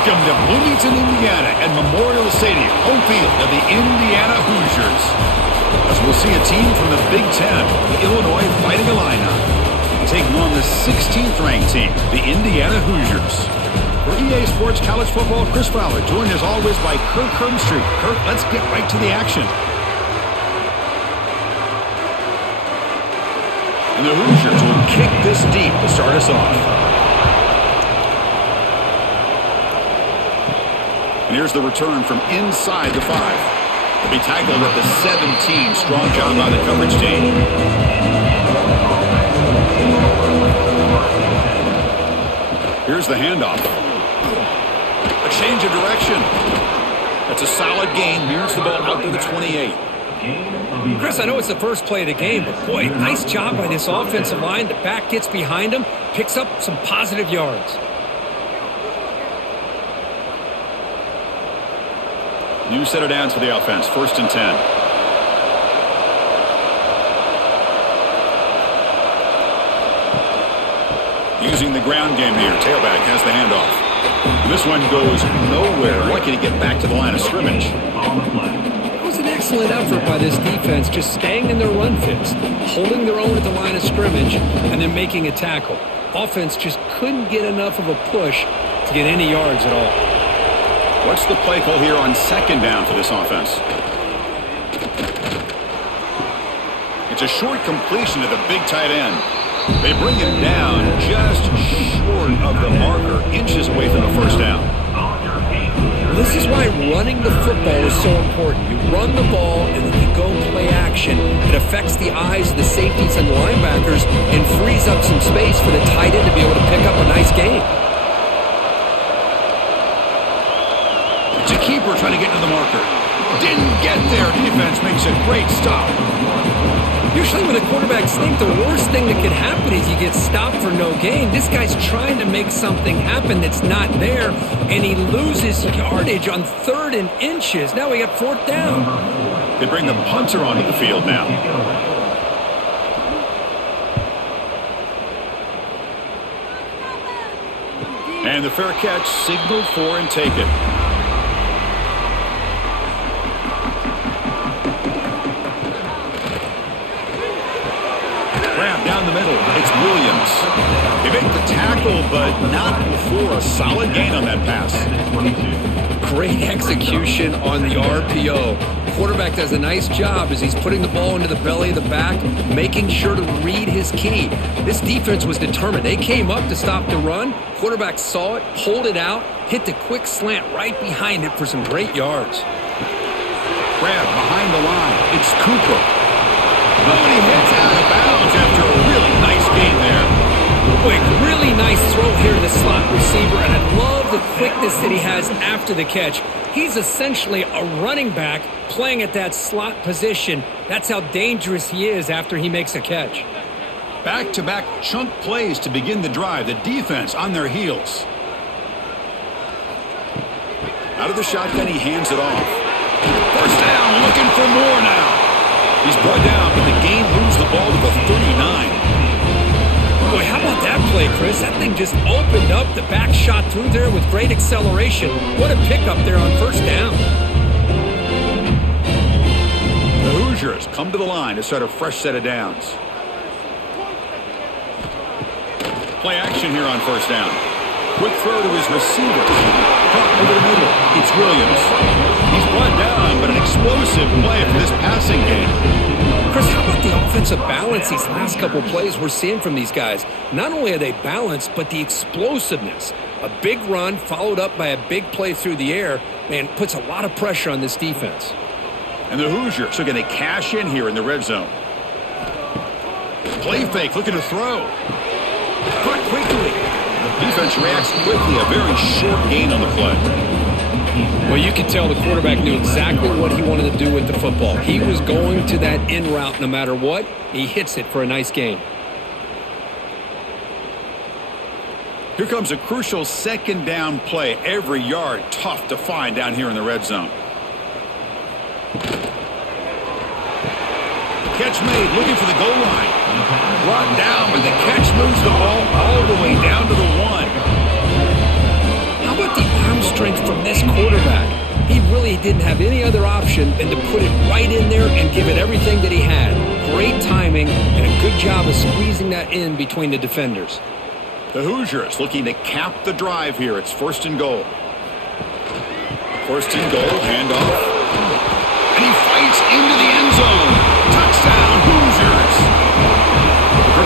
Welcome to Bloomington, Indiana, and Memorial Stadium, home field of the Indiana Hoosiers. As we'll see a team from the Big Ten, the Illinois Fighting Illini, taking on the 16th-ranked team, the Indiana Hoosiers. For EA Sports College Football, Chris Fowler, joined as always by Kirk Hermstreet. Kirk, let's get right to the action. And the Hoosiers will kick this deep to start us off. And here's the return from inside the 5. He'll be tackled at the 17. Strong job by the coverage team. Here's the handoff. A change of direction. That's a solid gain. Moves the ball out to the 28. Chris, I know it's the first play of the game, but boy, nice job by this offensive line. The back gets behind him, picks up some positive yards. New set of downs for the offense. 1st and 10. Using the ground game here. Tailback has the handoff. And this one goes nowhere. Lucky to get back to the line of scrimmage. It was an excellent effort by this defense, just staying in their run fits, holding their own at the line of scrimmage, and then making a tackle. Offense just couldn't get enough of a push to get any yards at all. What's the play call here on 2nd down for this offense? It's a short completion to the big tight end. They bring him down just short of the marker, inches away from the 1st down. This is why running the football is so important. You run the ball and then you go play action. It affects the eyes of the safeties and the linebackers and frees up some space for the tight end to be able to pick up a nice gain. It's a keeper trying to get to the marker. Didn't get there. Defense makes a great stop. Usually when a quarterback's sneak, the worst thing that could happen is you get stopped for no gain. This guy's trying to make something happen that's not there, and he loses yardage on 3rd and inches. Now we got 4th down. They bring the punter onto the field now. And the fair catch signaled for and taken. Grab down the middle. It's Williams. They make the tackle, but not before a solid gain on that pass. Great execution on the RPO. Quarterback does a nice job as he's putting the ball into the belly of the back, making sure to read his key. This defense was determined. They came up to stop the run. Quarterback saw it, pulled it out, hit the quick slant right behind it for some great yards. Grab behind the line. It's Cooper. Nobody hits out of bounds after a really nice game there. Boy, really nice throw here to the slot receiver, and I love the quickness that he has after the catch. He's essentially a running back playing at that slot position. That's how dangerous he is after he makes a catch. Back-to-back chunk plays to begin the drive. The defense on their heels. Out of the shotgun, he hands it off. 1st down, looking for more now. He's brought down, but the gain moves the ball to the 39. Boy, how about that play, Chris? That thing just opened up. The back shot through there with great acceleration. What a pickup there on 1st down. The Hoosiers come to the line to start a fresh set of downs. Play action here on 1st down. Quick throw to his receiver. Caught over the middle. It's Williams. He's brought down, but an explosive play for this passing game. Chris, how about the offensive balance these last couple plays we're seeing from these guys? Not only are they balanced, but the explosiveness. A big run followed up by a big play through the air, man, puts a lot of pressure on this defense. And the Hoosiers are going to cash in here in the red zone. Play fake, looking to throw. Caught quickly. Defense reacts quickly. A very short gain on the play. Well, you can tell the quarterback knew exactly what he wanted to do with the football. He was going to that in route no matter what. He hits it for a nice gain. Here comes a crucial 2nd down play. Every yard tough to find down here in the red zone. Catch made, looking for the goal line. Brought down, but the catch moves the ball all the way down to the 1. How about the arm strength from this quarterback. He really didn't have any other option than to put it right in there and give it everything that he had. Great timing and a good job of squeezing that in between the defenders. The Hoosiers looking to cap the drive here. It's 1st and goal. 1st and goal, handoff. And he fights into the end zone. Touchdown, Hoosiers.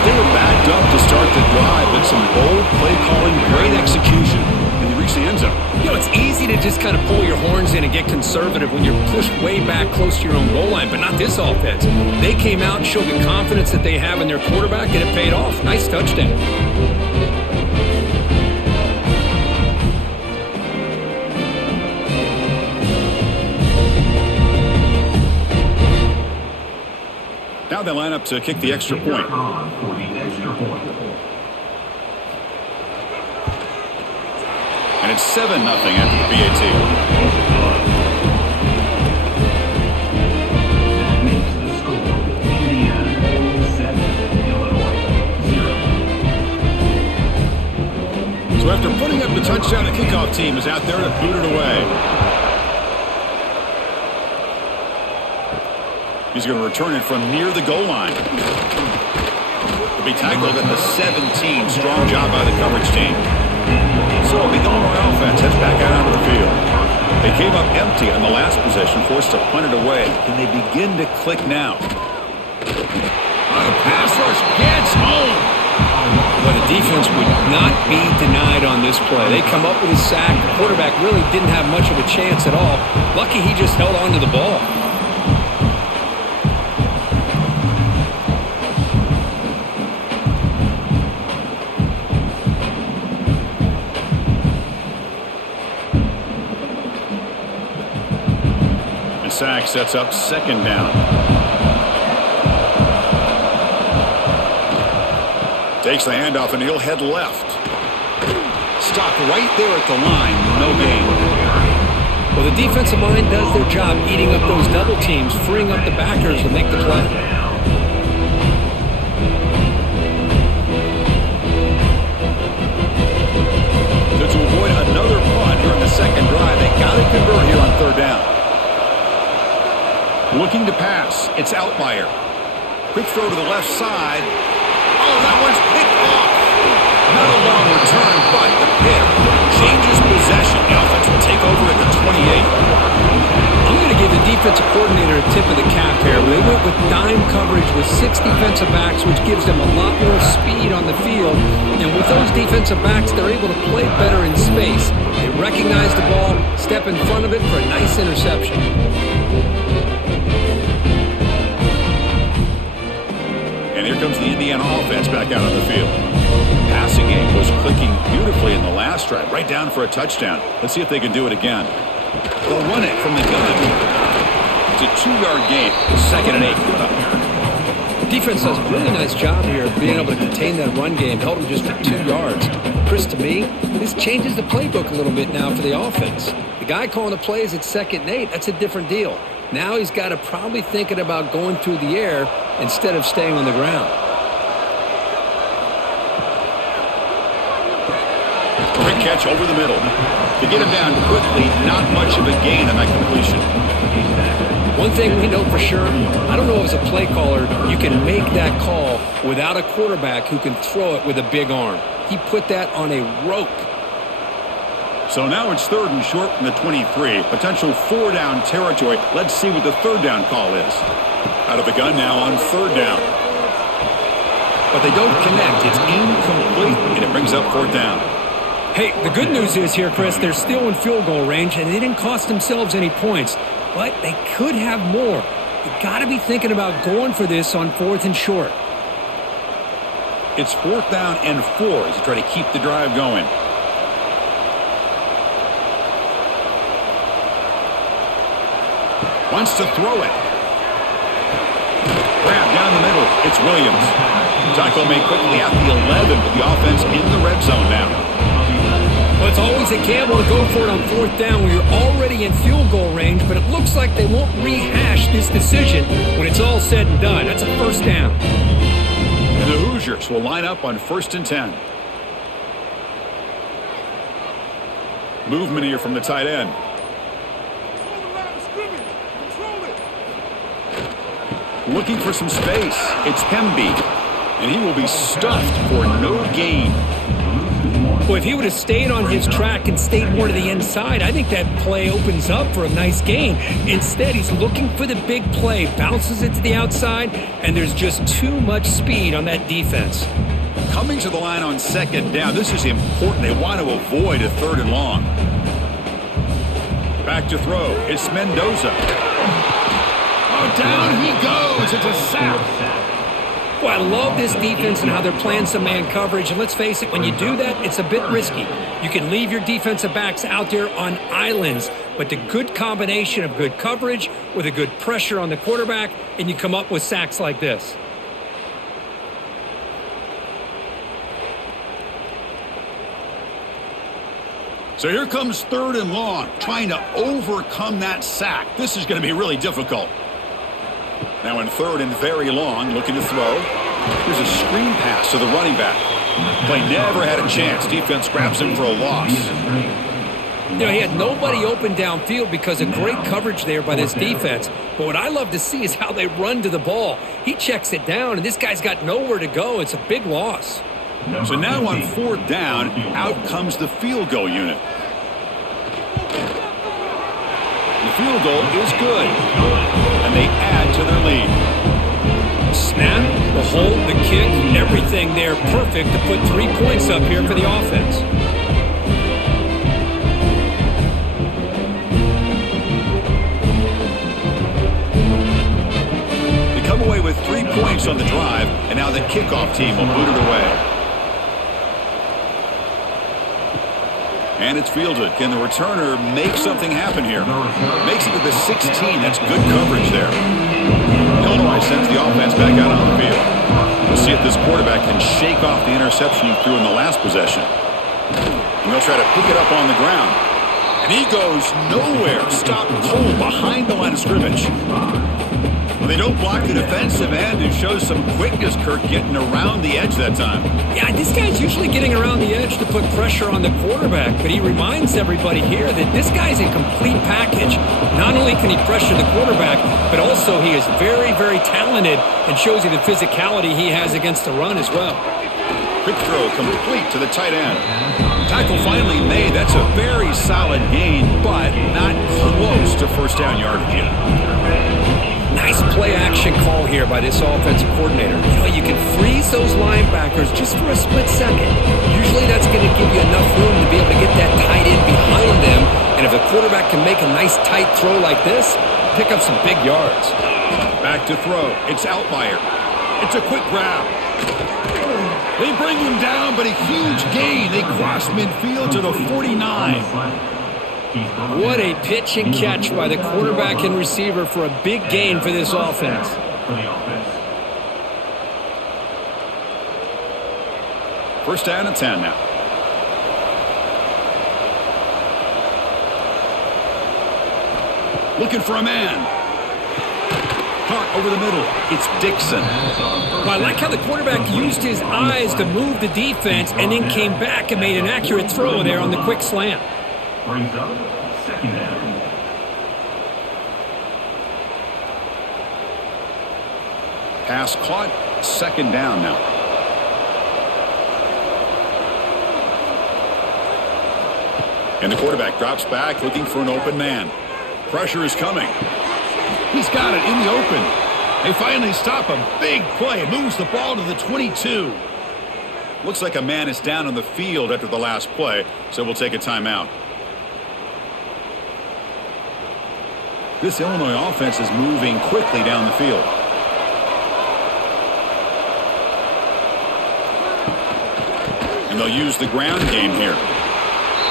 They were backed up to start the drive, but some bold play calling, great execution, and they reached the end zone. You know, it's easy to just kind of pull your horns in and get conservative when you're pushed way back close to your own goal line, but not this offense. They came out and showed the confidence that they have in their quarterback, and it paid off. Nice touchdown. Now they line up to kick the extra point. And it's 7-0 after the PAT. So after putting up the touchdown, the kickoff team is out there to boot it away. He's going to return it from near the goal line. He'll be tackled at the 17. Strong job by the coverage team. So the Illinois offense heads back out onto the field. They came up empty on the last possession, forced to punt it away. Can they begin to click now? The pass rush gets home. But the defense would not be denied on this play. They come up with a sack. The quarterback really didn't have much of a chance at all. Lucky he just held on to the ball. Sack sets up 2nd down. Takes the handoff and he'll head left. Stopped right there at the line. No gain. Well, the defensive line does their job eating up those double teams, freeing up the backers to make the play. To avoid another punt here in the 2nd drive, they got to convert here on 3rd down. Looking to pass. It's Outlier. Quick throw to the left side. Oh, that one's picked off. Not a long return, but the pick changes possession. The offense will take over at the 28. I'm going to give the defensive coordinator a tip of the cap here. They went with dime coverage with 6 defensive backs, which gives them a lot more speed on the field. And with those defensive backs, they're able to play better in space. They recognize the ball, step in front of it for a nice interception. And here comes the Indiana offense back out on the field. The passing game was clicking beautifully in the last drive, right down for a touchdown. Let's see if they can do it again. They'll run it from the gun. It's a 2-yard gain. 2nd and 8 coming up. Defense does a really nice job here of being able to contain that run game, held them just for 2 yards. Chris, to me, this changes the playbook a little bit now for the offense. The guy calling the plays at 2nd and 8, that's a different deal. Now he's got to probably thinking about going through the air instead of staying on the ground. Great catch over the middle. To get him down quickly, not much of a gain on that completion. One thing we know for sure, I don't know as a play caller, you can make that call without a quarterback who can throw it with a big arm. He put that on a rope. So now it's 3rd and short from the 23. Potential 4-down territory. Let's see what the 3rd down call is. Out of the gun now on 3rd down. But they don't connect. It's incomplete, and it brings up 4th down. Hey, the good news is here, Chris, they're still in field goal range, and they didn't cost themselves any points. But they could have more. You got to be thinking about going for this on 4th and short. It's 4th down and 4 as they try to keep the drive going. Wants to throw it. Grab down the middle. It's Williams. Tackle made quickly at the 11, but the offense in the red zone now. Well, it's always a gamble to go for it on 4th down when you're already in field goal range, but it looks like they won't rehash this decision when it's all said and done. That's a 1st down. And the Hoosiers will line up on 1st and 10. Movement here from the tight end. Looking for some space. It's Hemby. And he will be stuffed for no gain. Well, if he would have stayed on his track and stayed more to the inside, I think that play opens up for a nice gain. Instead, he's looking for the big play, bounces it to the outside, and there's just too much speed on that defense. Coming to the line on second down, this is important. They want to avoid a 3rd and long. Back to throw. It's Mendoza. Oh, down he goes. It's a sack. Well, I love this defense and how they're playing some man coverage. And let's face it, when you do that, it's a bit risky. You can leave your defensive backs out there on islands, but the good combination of good coverage with a good pressure on the quarterback, and you come up with sacks like this. So here comes 3rd and long, trying to overcome that sack. This is going to be really difficult. Now in 3rd and very long, looking to throw. Here's a screen pass to the running back. Play never had a chance. Defense grabs him for a loss. You know, he had nobody open downfield because of great coverage there by this defense. But what I love to see is how they run to the ball. He checks it down, and this guy's got nowhere to go. It's a big loss. So now on 4th down, out comes the field goal unit. The field goal is good, and they add to their lead. Snap, the hold, the kick, everything there perfect to put 3 points up here for the offense. They come away with 3 points on the drive, and now the kickoff team will boot it away. And it's fielded. Can the returner make something happen here? Makes it to the 16. That's good coverage there. Illinois sends the offense back out on the field. We'll see if this quarterback can shake off the interception he threw in the last possession. And they'll try to pick it up on the ground. And he goes nowhere. Stopped cold behind the line of scrimmage. Well, they don't block the defensive end, who shows some quickness, Kirk, getting around the edge that time. Yeah, this guy's usually getting around the edge to put pressure on the quarterback, but he reminds everybody here that this guy's a complete package. Not only can he pressure the quarterback, but also he is very, very talented and shows you the physicality he has against the run as well. Quick throw complete to the tight end. Tackle finally made. That's a very solid gain, but not close to first down yardage yet. Nice play-action call here by this offensive coordinator. You know, you can freeze those linebackers just for a split second. Usually that's going to give you enough room to be able to get that tight end behind them. And if a quarterback can make a nice tight throw like this, pick up some big yards. Back to throw. It's Outlier. It's a quick grab. They bring him down, but a huge gain. They cross midfield to the 49. What a pitch and catch by the quarterback and receiver for a big gain for this offense. First down and 10 now. Looking for a man. Caught over the middle. It's Dixon. Well, I like how the quarterback used his eyes to move the defense and then came back and made an accurate throw there on the quick slant. Brings up second down. Pass caught. Second down now. And the quarterback drops back looking for an open man. Pressure is coming. He's got it in the open. They finally stop a big play. Moves the ball to the 22. Looks like a man is down on the field after the last play, so we'll take a timeout. This Illinois offense is moving quickly down the field. And they'll use the ground game here.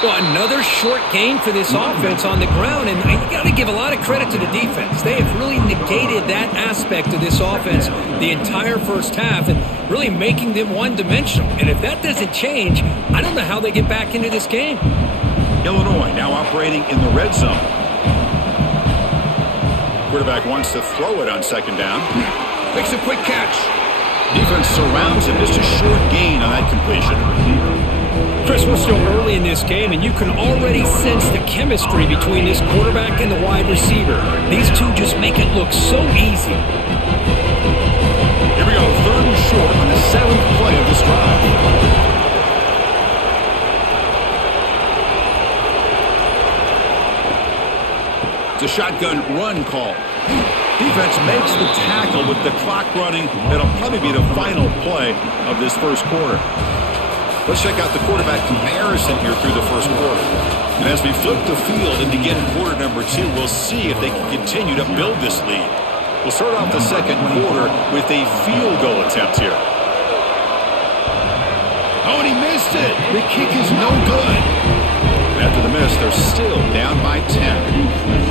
Well, another short gain for this offense on the ground, and you got to give a lot of credit to the defense. They have really negated that aspect of this offense the entire first half and really making them one-dimensional. And if that doesn't change, I don't know how they get back into this game. Illinois now operating in the red zone. Quarterback wants to throw it on second down. Makes a quick catch. Defense surrounds him. Just a short gain on that completion. Chris, we're still early in this game, and you can already sense the chemistry between this quarterback and the wide receiver. These two just make it look so easy. Here we go, 3rd and short on the 7th play of this drive. It's a shotgun run call. Defense makes the tackle with the clock running. That'll probably be the final play of this first quarter. Let's check out the quarterback comparison here through the first quarter. And as we flip the field and begin quarter number 2, we'll see if they can continue to build this lead. We'll start off the second quarter with a field goal attempt here. Oh, and he missed it. The kick is no good. After the miss, they're still down by 10.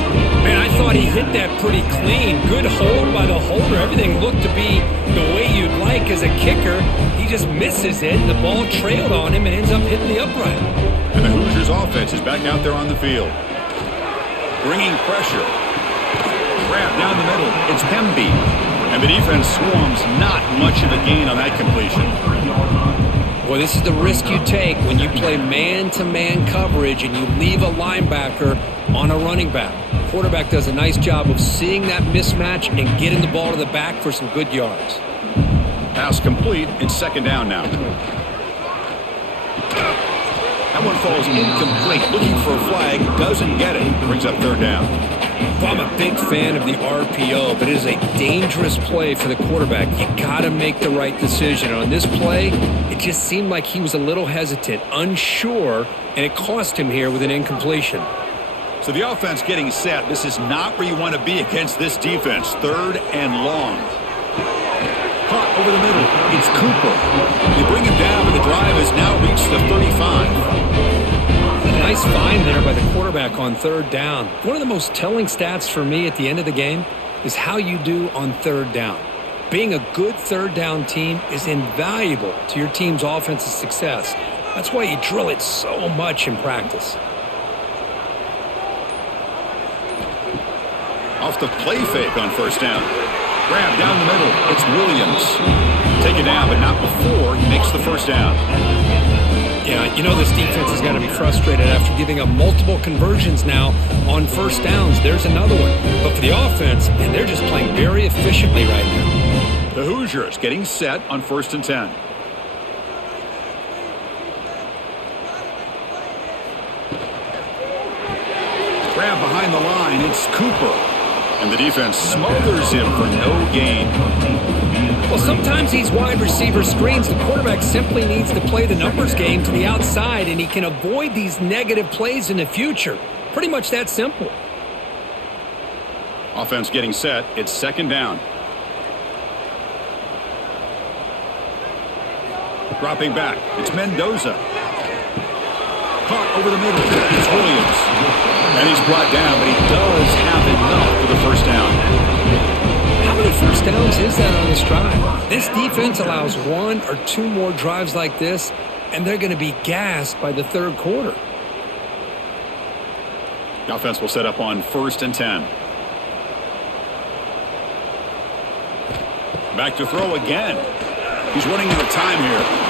Man, I thought he hit that pretty clean. Good hold by the holder. Everything looked to be the way you'd like as a kicker. He just misses it. The ball trailed on him and ends up hitting the upright. And the Hoosiers offense is back out there on the field. Bringing pressure. Grab down the middle. It's Pemby. And the defense swarms. Not much of a gain on that completion. Well, this is the risk you take when you play man-to-man coverage and you leave a linebacker on a running back. Quarterback does a nice job of seeing that mismatch and getting the ball to the back for some good yards. Pass complete. It's 2nd down now. That one falls incomplete. Looking for a flag. Doesn't get it. Brings up 3rd down. Well, I'm a big fan of the RPO, but it is a dangerous play for the quarterback. You got to make the right decision. On this play, it just seemed like he was a little hesitant, unsure, and it cost him here with an incompletion. So the offense getting set. This is not where you want to be against this defense. 3rd and long. Caught over the middle. It's Cooper. They bring him down, but the drive has now reached the 35. A nice find there by the quarterback on 3rd down. One of the most telling stats for me at the end of the game is how you do on 3rd down. Being a good 3rd down team is invaluable to your team's offensive success. That's why you drill it so much in practice. Off the play fake on 1st down. Grab down the middle. It's Williams. Taken down, but not before he makes the 1st down. Yeah, you know this defense has got to be frustrated after giving up multiple conversions now on 1st downs. There's another one. But for the offense, man, they're just playing very efficiently right now. The Hoosiers getting set on 1st and 10. Grab behind the line. It's Cooper. And the defense smothers him for no gain. Well, sometimes these wide receiver screens, the quarterback simply needs to play the numbers game to the outside, and he can avoid these negative plays in the future. Pretty much that simple. Offense getting set. It's 2nd down. Dropping back. It's Mendoza. Caught over the middle. It's Williams. And he's brought down, but he does have enough for the 1st down. How many 1st downs is that on this drive? This defense allows 1 or 2 more drives like this, and they're going to be gassed by the 3rd quarter. The offense will set up on 1st and 10. Back to throw again. He's running out of time here.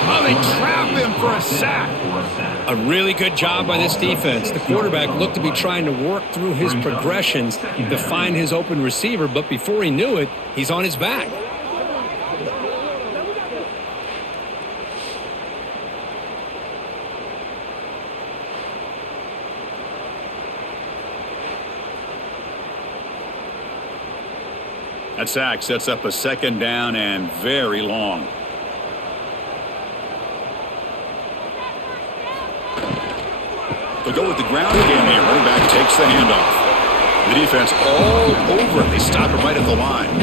Oh, they trap him for a sack. A really good job by this defense. The quarterback looked to be trying to work through his progressions to find his open receiver, but before he knew it, he's on his back. That sack sets up a 2nd down and very long. They'll go with the ground game here. Running back takes the handoff. The defense all over it. They stop it right at the line.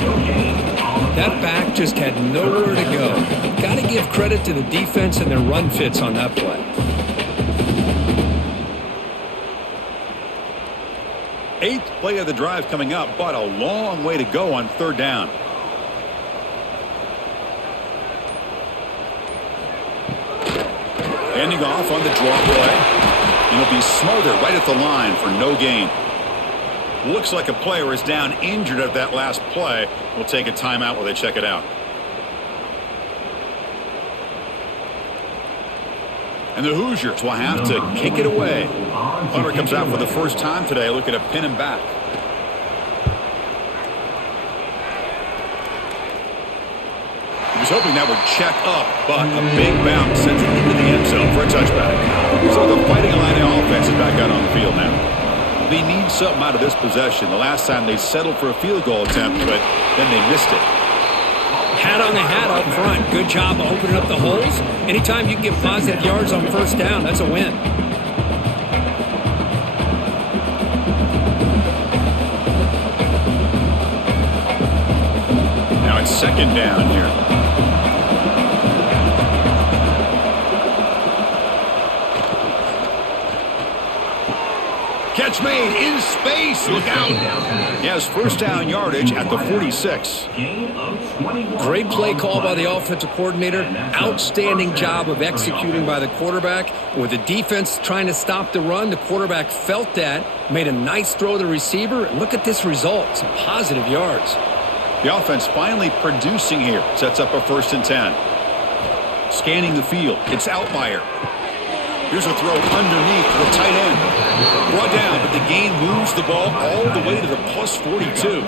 That back just had nowhere to go. Got to give credit to the defense and their run fits on that play. 8th play of the drive coming up, but a long way to go on 3rd down. Handing off on the draw play. And he'll be smothered right at the line for no gain. Looks like a player is down injured at that last play. We'll take a timeout while they check it out. And the Hoosiers will have to kick it away. Hunter comes out for the first time today, looking to pin him back. He was hoping that would check up, but a big bounce sends it into the end zone for a touchback. So the Fighting Illini offense is back out on the field now. They need something out of this possession. The last time they settled for a field goal attempt, but then they missed it. Hat on the hat up front. Good job of opening up the holes. Anytime you can get positive yards on first down, that's a win. Now it's second down here. Catch made in space. Look out. He has first down yardage at the 46. Great play call by the offensive coordinator. Outstanding job of executing by the quarterback. With the defense trying to stop the run, the quarterback felt that, made a nice throw to the receiver. And look at this result. Some positive yards. The offense finally producing here. Sets up a 1st and 10. Scanning the field. It's Outlier. Here's a throw underneath to the tight end. Brought down, but the gain moves the ball all the way to the plus 42.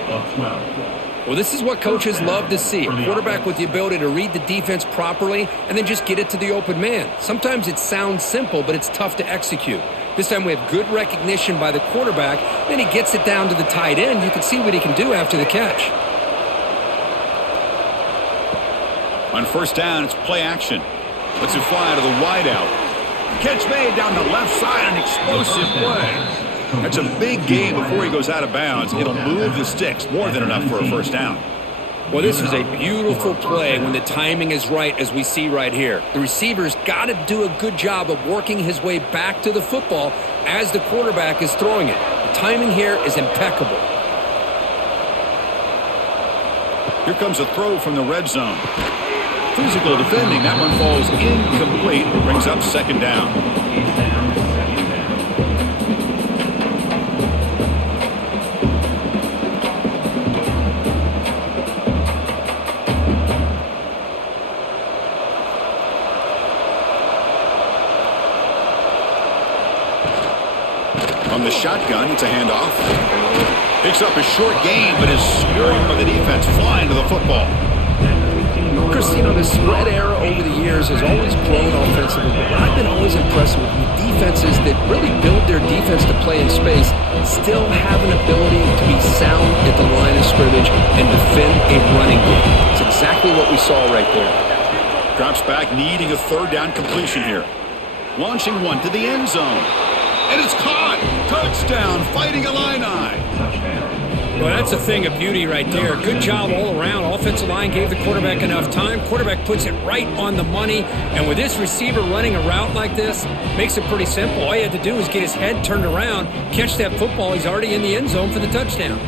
Well, this is what coaches love to see. A quarterback with the ability to read the defense properly and then just get it to the open man. Sometimes it sounds simple, but it's tough to execute. This time we have good recognition by the quarterback. Then he gets it down to the tight end. You can see what he can do after the catch. On first down, it's play action. Lets it fly to the wideout. Catch made down the left side, an explosive play. That's a big gain before he goes out of bounds. It'll move the sticks, more than enough for a first down. Well, this is a beautiful play when the timing is right, as we see right here. The receiver's got to do a good job of working his way back to the football as the quarterback is throwing it. The timing here is impeccable. Here comes a throw from the red zone. Physical defending. That one falls incomplete. Brings up second down. On the shotgun, it's a handoff. Picks up a short gain, but is swarmed by the defense, flying to the football. Chris, you know, the spread era over the years has always grown offensively, but I've been always impressed with defenses that really build their defense to play in space, still have an ability to be sound at the line of scrimmage and defend a running game. It's exactly what we saw right there. Drops back, needing a third down completion here. Launching one to the end zone. And it's caught! Touchdown, Fighting Illini! Well, that's a thing of beauty right there. Good job all around. Offensive line gave the quarterback enough time. Quarterback puts it right on the money. And with this receiver running a route like this, makes it pretty simple. All he had to do was get his head turned around, catch that football. He's already in the end zone for the touchdown.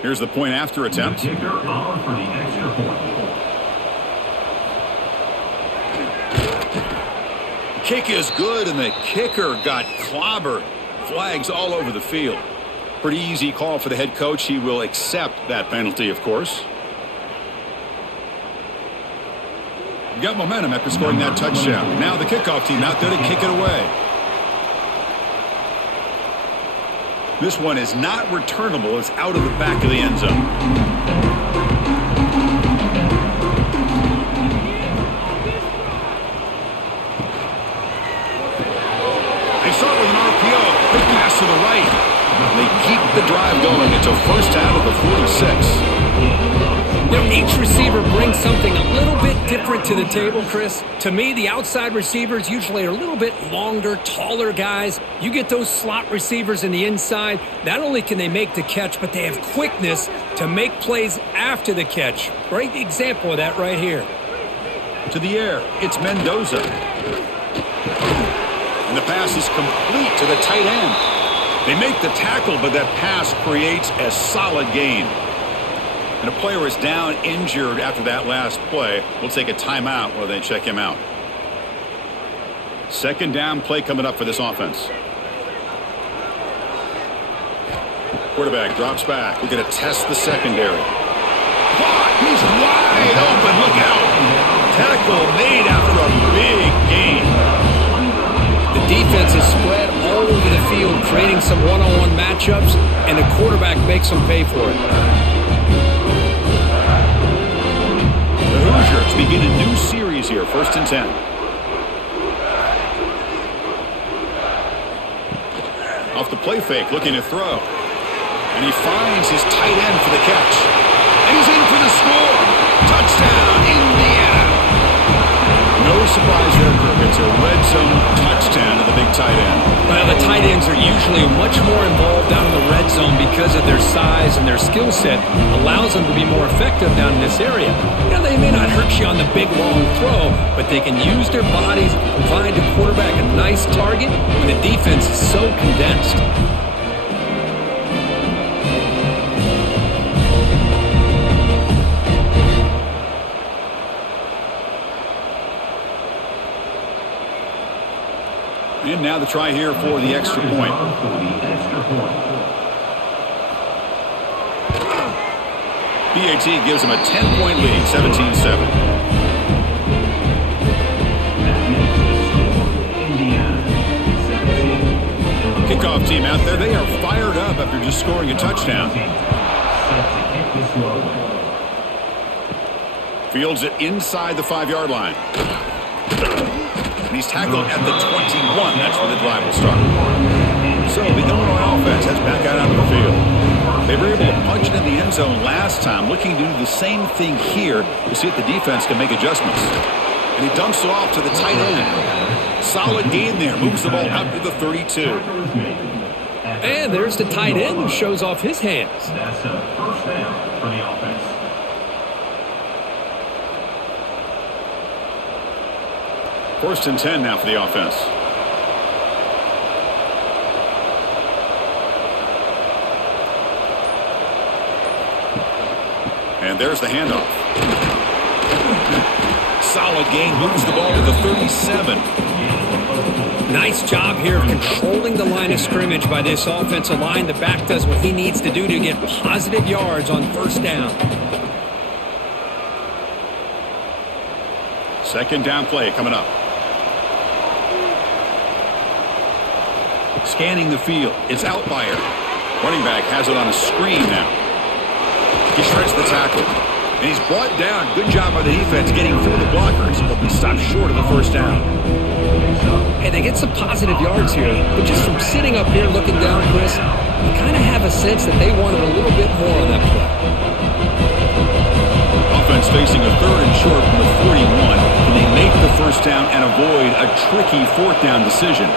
Here's the point after attempt. The kicker on for the extra point. Kick is good, and the kicker got clobbered. Flags all over the field. Pretty easy call for the head coach. He will accept that penalty, of course. You got momentum after scoring that touchdown. Now the kickoff team out there to kick it away. This one is not returnable. It's out of the back of the end zone. They start with an RPO. Quick pass to the right. They keep the drive going. It's a first down at the 46. Now, each receiver brings something a little bit different to the table, Chris. To me, the outside receivers usually are a little bit longer, taller guys. You get those slot receivers in the inside. Not only can they make the catch, but they have quickness to make plays after the catch. Great example of that right here. To the air, it's Mendoza. And the pass is complete to the tight end. They make the tackle, but that pass creates a solid gain. And a player is down injured after that last play. We'll take a timeout while they check him out. Second down play coming up for this offense. Quarterback drops back. We're going to test the secondary. Caught! He's wide open. Look out! Tackle made after a big gain. The defense is spread all over the field, creating some one-on-one matchups, and the quarterback makes them pay for it. The Hoosiers begin a new series here, 1st and 10. Off the play fake, looking to throw. And he finds his tight end for the catch. And he's in for the score. Touchdown, Indiana. No surprise there, Kirk. It's a red zone touchdown to the big tight end. Well, the tight ends are usually much more involved down in the red zone because of their size, and their skill set allows them to be more effective down in this area. You know, they may not hurt you on the big, long throw, but they can use their bodies to provide the quarterback a nice target when the defense is so condensed. And now the try here for the extra point. PAT gives him a 10-point lead, 17-7. Kickoff team out there. They are fired up after just scoring a touchdown. Fields it inside the 5-yard line. And he's tackled at the 21. That's where the drive will start. So the Illinois offense heads back out onto the field. They were able to punch it in the end zone last time, looking to do the same thing here to see if the defense can make adjustments. And he dumps it off to the tight end. Solid gain there. Moves the ball out to the 32. And there's the tight end who shows off his hands. That's a first down for the offense. First and 10 now for the offense. And there's the handoff. Solid gain, moves the ball to the 37. Nice job here of controlling the line of scrimmage by this offensive line. The back does what he needs to do to get positive yards on first down. Second down play coming up. Scanning the field. It's Outlier. Running back has it on a screen now. He shreds the tackle. And he's brought down. Good job by the defense getting through the blockers. But he stopped short of the first down. Hey, they get some positive yards here. But just from sitting up here looking down, Chris, you kind of have a sense that they wanted a little bit more on that play. Offense facing a 3rd and short from the 41. Can they make the first down and avoid a tricky 4th down decision?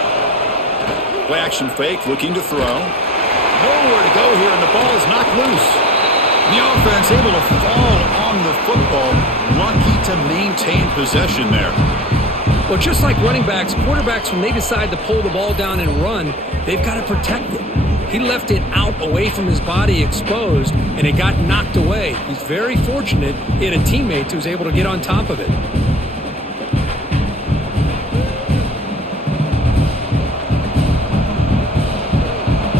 Play action fake, looking to throw. Nowhere to go here, and the ball is knocked loose. The offense able to fall on the football. Lucky to maintain possession there. Well, just like running backs, quarterbacks, when they decide to pull the ball down and run, they've got to protect it. He left it out away from his body exposed, and it got knocked away. He's very fortunate he had a teammate who was able to get on top of it.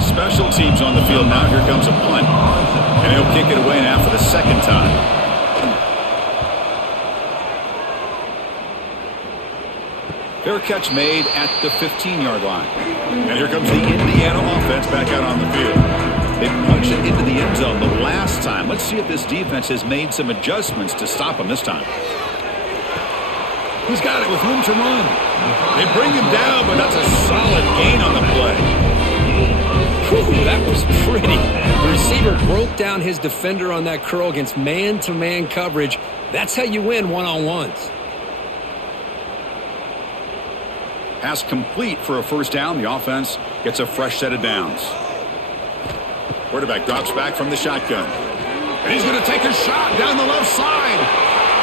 Special teams on the field now. Here comes a punt. And he'll kick it away now for the second time. Fair catch made at the 15-yard line. And here comes the Indiana offense back out on the field. They punched it into the end zone the last time. Let's see if this defense has made some adjustments to stop him this time. He's got it with room to run. They bring him down, but that's a solid gain on the play. Whew, that was pretty. The receiver broke down his defender on that curl against man-to-man coverage. That's how you win one-on-ones. Pass complete for a first down. The offense gets a fresh set of downs. Quarterback drops back from the shotgun. And he's going to take a shot down the left side.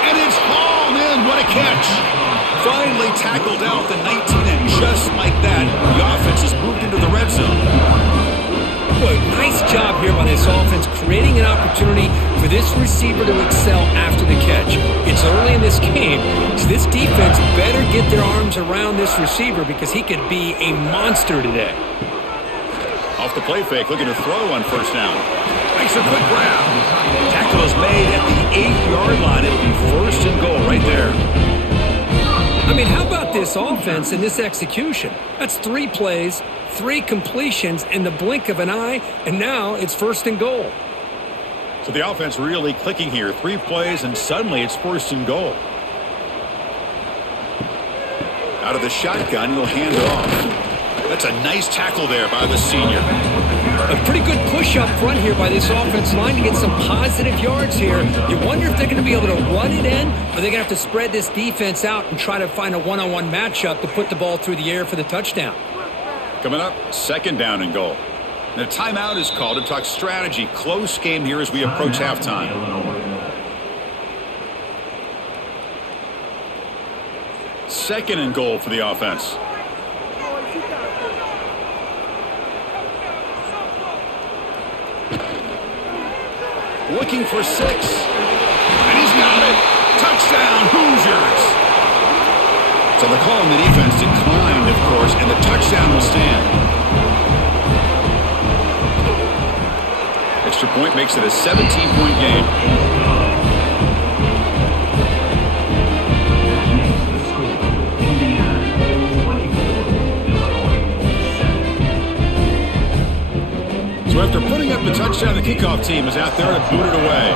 And it's hauled in. What a catch. Finally tackled out the 19, and just like that, the offense has moved into the red zone. Boy, nice job here by this offense, creating an opportunity for this receiver to excel after the catch. It's early in this game, so this defense better get their arms around this receiver because he could be a monster today. Off the play fake, looking to throw on first down. Makes a quick grab. Tackle is made at the 8-yard line. It'll be first and goal right there. I mean, how about this offense and this execution? That's 3 plays, 3 completions in the blink of an eye, and now it's first and goal. So the offense really clicking here. 3 plays, and suddenly it's first and goal. Out of the shotgun, he'll hand it off. That's a nice tackle there by the senior. A pretty good push up front here by this offensive line to get some positive yards here. You wonder if they're going to be able to run it in, or they're going to have to spread this defense out and try to find a one-on-one matchup to put the ball through the air for the touchdown. Coming up, second down and goal. And a timeout is called to talk strategy. Close game here as we approach halftime. Second and goal for the offense. Looking for 6. And he's got it. Touchdown, Hoosiers. So the call on the defense declined, of course, and the touchdown will stand. Extra point makes it a 17-point game. So after putting up the touchdown, the kickoff team is out there to boot it away.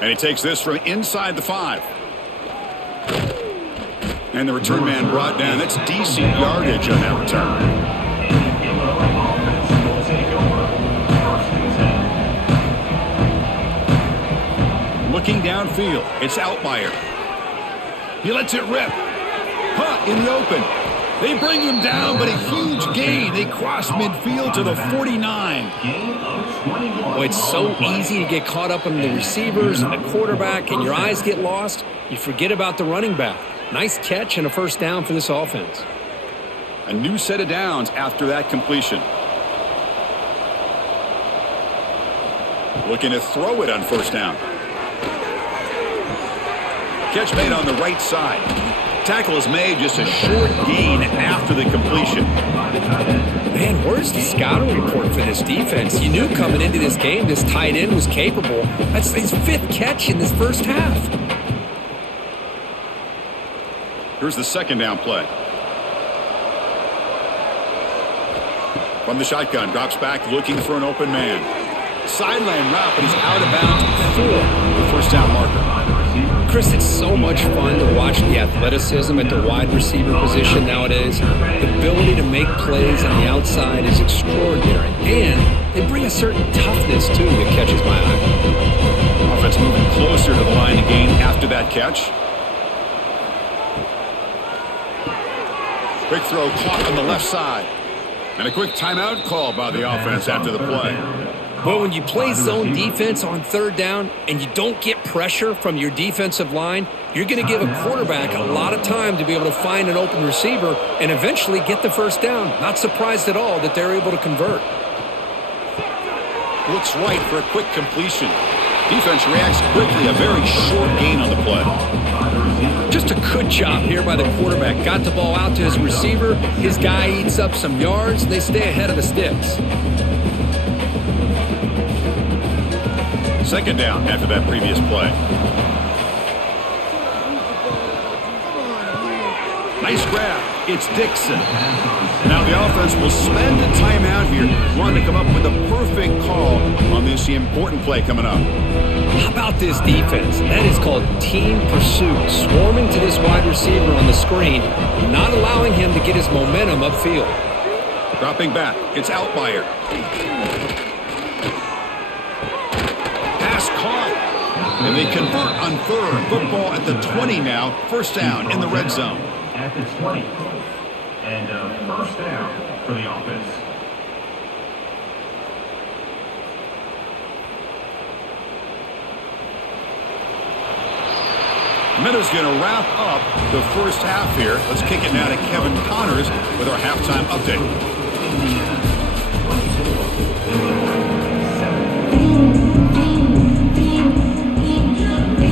And he takes this from inside the 5. And the return man brought down. That's decent yardage on that return. Looking downfield, it's Outlier. He lets it rip. In the open. They bring him down, but a huge gain. They cross midfield to the 49. Boy, it's so easy to get caught up in the receivers and the quarterback, and your eyes get lost. You forget about the running back. Nice catch and a first down for this offense. A new set of downs after that completion. Looking to throw it on first down. Catch made on the right side. Tackle is made, just a short gain after the completion. Man, where's the scouting report for this defense? You knew coming into this game this tight end was capable. That's his 5th catch in this first half. Here's the second down play. From the shotgun, drops back looking for an open man. Sideline route, but he's out of bounds before the first down marker. Chris, it's so much fun to watch the athleticism at the wide receiver position nowadays. The ability to make plays on the outside is extraordinary. And they bring a certain toughness, too, that catches my eye. Offense moving closer to the line of game after that catch. Quick throw caught on the left side. And a quick timeout call by the offense after the play. Well, when you play zone defense on third down and you don't get pressure from your defensive line, you're going to give a quarterback a lot of time to be able to find an open receiver and eventually get the first down. Not surprised at all that they're able to convert. Looks right for a quick completion. Defense reacts quickly, a very short gain on the play. Just a good job here by the quarterback. Got the ball out to his receiver. His guy eats up some yards. They stay ahead of the sticks. Second down after that previous play. Nice grab. It's Dixon. Now the offense will spend a timeout here, wanting to come up with a perfect call on this important play coming up. How about this defense? That is called team pursuit. Swarming to this wide receiver on the screen, not allowing him to get his momentum upfield. Dropping back. It's Outlier. And they convert on third. Football at the 20 now. First down in the red zone. At the 20. And first down for the offense. And that is going to wrap up the first half here. Let's kick it now to Kevin Connors with our halftime update.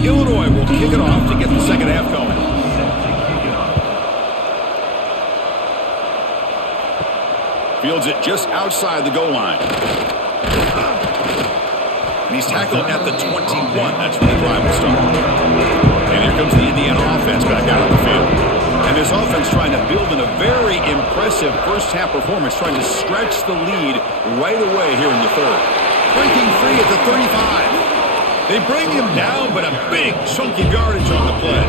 Illinois will kick it off to get the second half going. Fields it just outside the goal line. And he's tackled at the 21. That's where the drive will start. And here comes the Indiana offense back out on the field. And this offense trying to build in a very impressive first half performance, trying to stretch the lead right away here in the third. Breaking free at the 35. They bring him down, but a big chunky yardage on the play.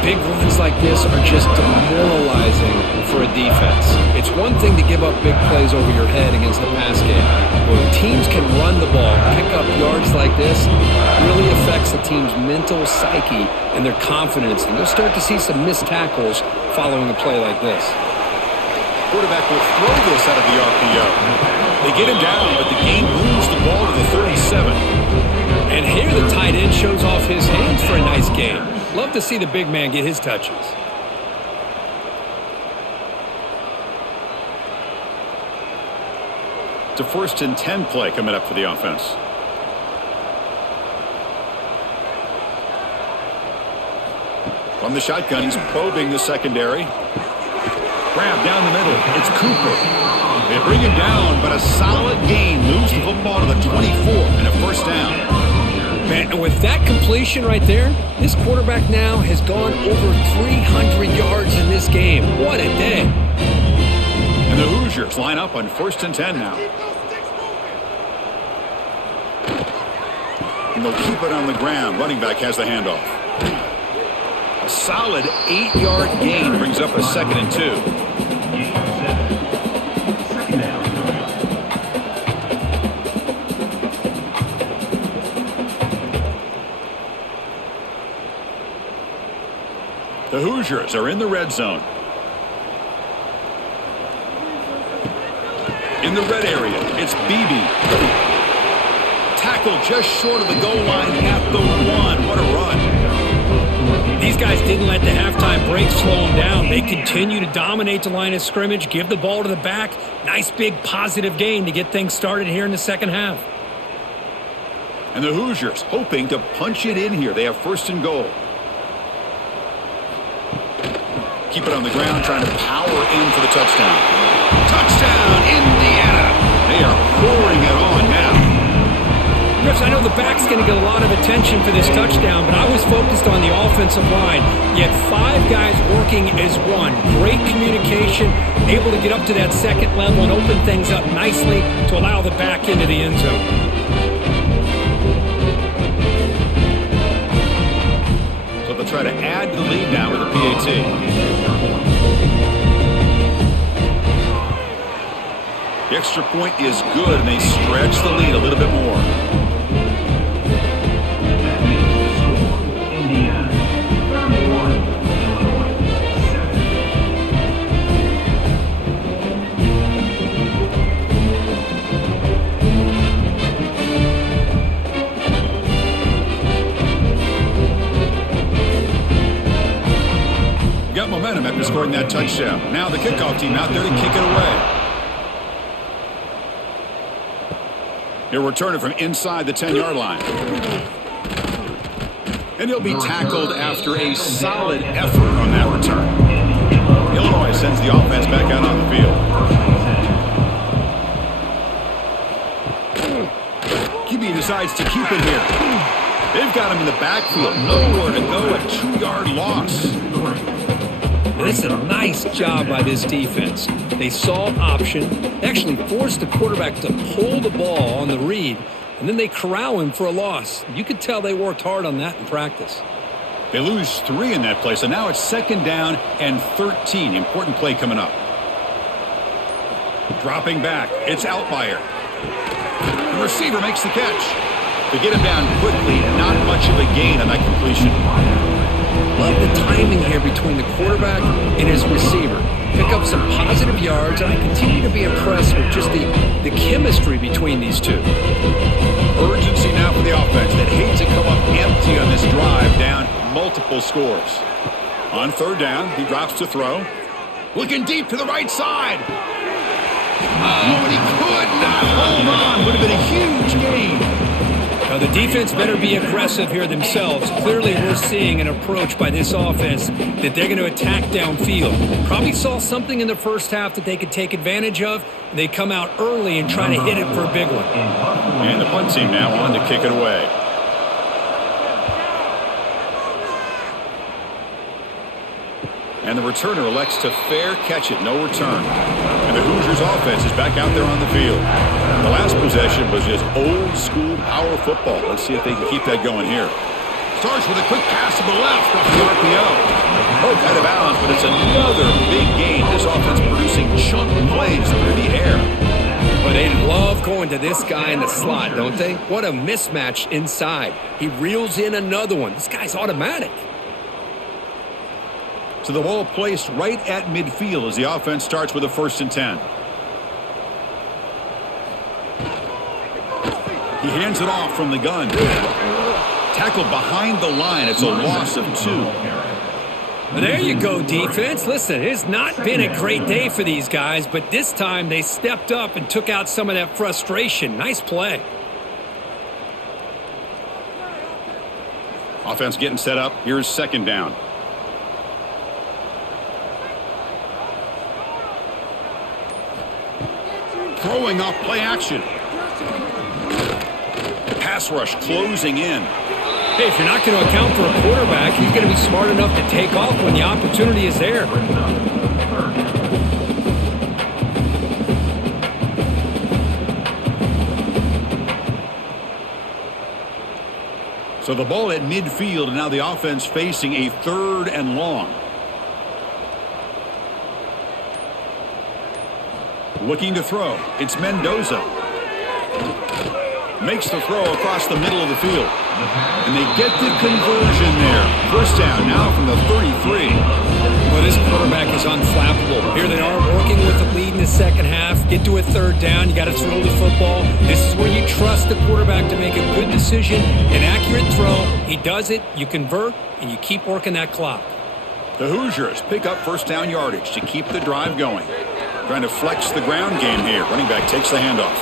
Big runs like this are just demoralizing for a defense. It's one thing to give up big plays over your head against the pass game. When teams can run the ball, pick up yards like this, it really affects the team's mental psyche and their confidence. And you'll start to see some missed tackles following a play like this. Quarterback will throw this out of the RPO. They get him down, but the game moves the ball to the 37. And here the tight end shows off his hands for a nice game. Love to see the big man get his touches. It's a 1st and 10 play coming up for the offense. From the shotgun, he's probing the secondary. Grab down the middle. It's Cooper. They bring him down, but a solid gain moves the football to the 24 and a first down. Man, with that completion right there, this quarterback now has gone over 300 yards in this game. What a day. And the Hoosiers line up on 1st and 10 now. And they'll keep it on the ground. Running back has the handoff. A solid 8-yard gain brings up a 2nd and 2. The Hoosiers are in the red zone. In the red area, it's Beebe. Tackle just short of the goal line at the 1. What a run. These guys didn't let the halftime break slow them down. They continue to dominate the line of scrimmage, give the ball to the back. Nice big positive gain to get things started here in the second half. And the Hoosiers hoping to punch it in here. They have 1st and goal. Keep it on the ground, trying to power in for the touchdown. Touchdown, Indiana! They are pouring it on now. Griffs, I know the back's going to get a lot of attention for this touchdown, but I was focused on the offensive line. You had 5 guys working as one. Great communication, able to get up to that second level and open things up nicely to allow the back into the end zone. They'll try to add the lead now with a PAT. The extra point is good, and they stretch the lead a little bit more. Indiana 31, Illinois 7. Got momentum after scoring that touchdown. Now the kickoff team out there to kick it away. He'll return it from inside the 10-yard line. And he'll be tackled after a solid effort on that return. Illinois sends the offense back out on the field. QB decides to keep it here. They've got him in the backfield. Nowhere to go, a 2-yard loss. This is a nice job by this defense. They saw an option, they actually forced the quarterback to pull the ball on the read, and then they corral him for a loss. You could tell they worked hard on that in practice. They lose 3 in that play, so now it's 2nd down and 13. Important play coming up. Dropping back, it's Outlier. The receiver makes the catch. They get him down quickly, not much of a gain on that completion. Love the timing here between the quarterback and his receiver. Pick up some positive yards, and I continue to be impressed with just the chemistry between these two. Urgency now for the offense that hates to come up empty on this drive, down multiple multiple scores. On third down, he drops to throw. Looking deep to the right side. Oh, and he could not hold on. Would have been a huge gain. Now, the defense better be aggressive here themselves. Clearly, we're seeing an approach by this offense that they're going to attack downfield. Probably saw something in the first half that they could take advantage of. They come out early and try to hit it for a big one. And the punt team now on to kick it away. And the returner elects to fair catch it, no return. And the Hoosiers offense is back out there on the field. The last possession was just old school power football. Let's see if they can keep that going here. Starts with a quick pass to the left off the RPO. Both out of bounds, but it's another big game. This offense producing chunk plays through the air. But they love going to this guy in the slot, don't they? What a mismatch inside. He reels in another one. This guy's automatic. So the ball placed right at midfield as the offense starts with a 1st and 10. He hands it off from the gun. Tackled behind the line. It's a loss of 2. Well, there you go, defense. Listen, it's not been a great day for these guys, but this time they stepped up and took out some of that frustration. Nice play. Offense getting set up. Here's 2nd down. Throwing off play action. Pass rush closing in. Hey, if you're not going to account for a quarterback, he's going to be smart enough to take off when the opportunity is there. So the ball at midfield, and now the offense facing a 3rd and long. Looking to throw. It's Mendoza. Makes the throw across the middle of the field. And they get the conversion there. 1st down now from the 33. Well, this quarterback is unflappable. Here they are working with the lead in the second half. Get to a 3rd down. You got to throw the football. This is where you trust the quarterback to make a good decision, an accurate throw. He does it, you convert, and you keep working that clock. The Hoosiers pick up 1st down yardage to keep the drive going. Trying to flex the ground game here. Running back takes the handoff.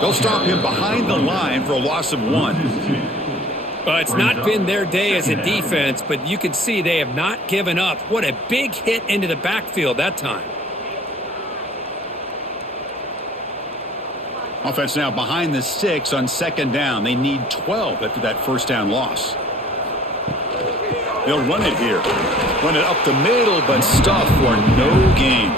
They'll stop him behind the line for a loss of 1. It's not been their day as a defense, but you can see they have not given up. What a big hit into the backfield that time. Offense now behind the 6 on 2nd down. They need 12 after that 1st down loss. They'll run it here. Run it up the middle, but stuff for no gain.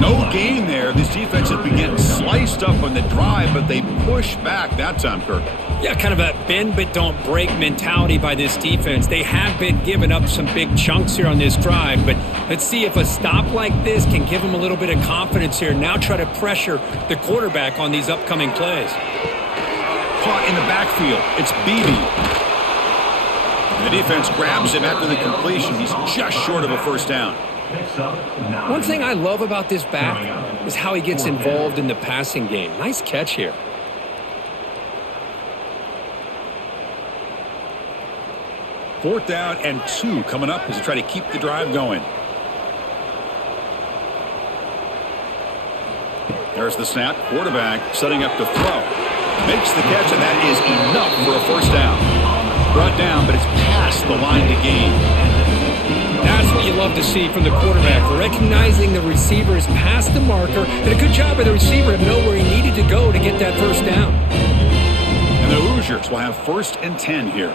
No gain there. This defense has been getting sliced up on the drive, but they push back that time, Kirk. Yeah, kind of a bend but don't break mentality by this defense. They have been giving up some big chunks here on this drive, but let's see if a stop like this can give them a little bit of confidence here. Now try to pressure the quarterback on these upcoming plays. Caught in the backfield. It's Beebe. The defense grabs him after the completion. He's just short of a 1st down. One thing I love about this back is how he gets involved in the passing game. Nice catch here. Fourth down and 2 coming up as they try to keep the drive going. There's the snap. Quarterback setting up to throw. Makes the catch, and that is enough for a 1st down. Brought down, but it's past the line to gain. That's what you love to see from the quarterback, recognizing the receiver is past the marker, and a good job by the receiver to know where he needed to go to get that 1st down. And the Hoosiers will have 1st and 10 here.